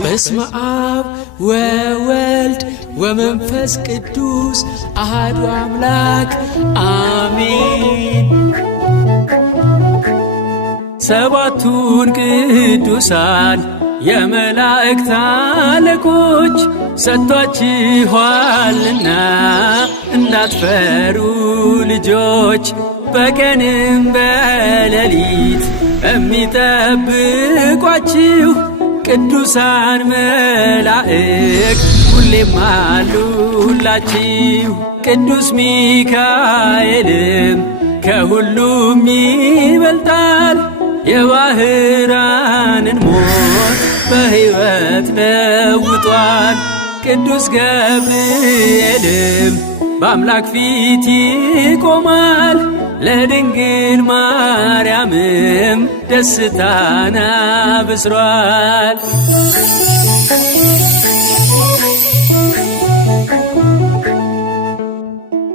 በስመ አብ ወወልድ ወመንፈስ ቅዱስ አሐዱ አምላክ አሜን። ሰባቱን ቅዱሳን የመላእክት አለቆች ሰጥቷችኋልና እንዳትፈሩ ልጆች፣ በቀንም በሌሊት የሚጠብቋችሁ ቅዱሳን መላእክት ሁሌም አሉላችሁ። ቅዱስ ሚካኤልም ከሁሉም ይበልጣል፣ የባህራንን ሞት በሕይወት ለውጧል። ቅዱስ ገብርኤልም በአምላክ ፊት ይቆማል፣ ለድንግል ማርያምም ደስታን አብስሯል።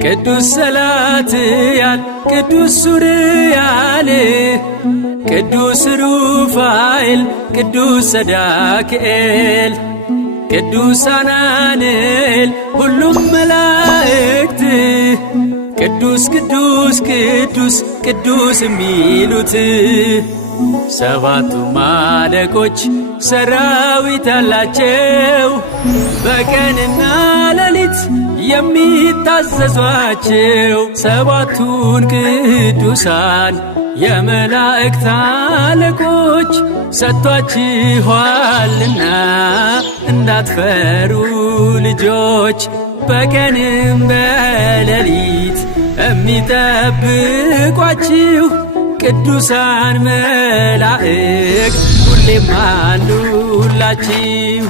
ቅዱስ ሰላትያል፣ ቅዱስ ሱርያል፣ ቅዱስ ሩፋኤል፣ ቅዱስ ሰዳክኤል፣ ቅዱስ አናንኤል ሁሉም መላእክት ቅዱስ ቅዱስ ቅዱስ ቅዱስ የሚሉት ሰባቱም አለቆች ሰራዊት አላቸው፣ በቀንና ሌሊት የሚታዘዟቸው። ሰባቱን ቅዱሳን የመላእክት አለቆች ሰጥቷችኋልና እንዳትፈሩ ልጆች፣ በቀንም በሌሊት የሚጠብቋችሁ ቅዱሳን መላእክት ሁሌም አሉላችሁ።